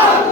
Amen.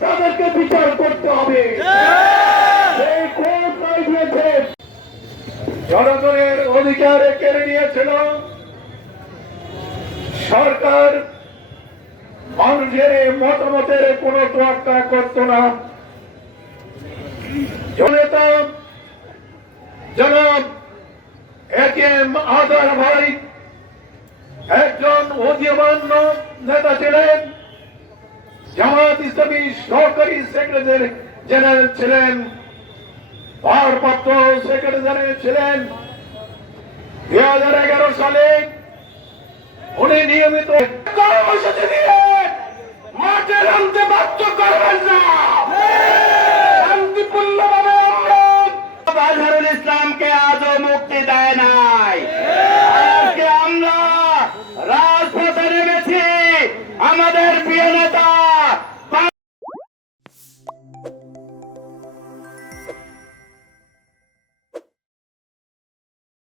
তাকে বিচার করতে হবে। দিয়েছে? জনগণের অধিকার কেড়ে নিয়েছিল। সরকার মানুষের মতামতের কোন তোয়াক্কা করত না। জনতা জনাব একেএম আদার ভাই একজন উদীয়মান নেতা ছিলেন। জামাত ইসলামী সহকারী সেক্রেটারি জেনারেল ছিলেন, ভারপ্রাপ্ত সেক্রেটারি ছিলেন। দুই হাজার এগারো সালে উনি নিয়মিত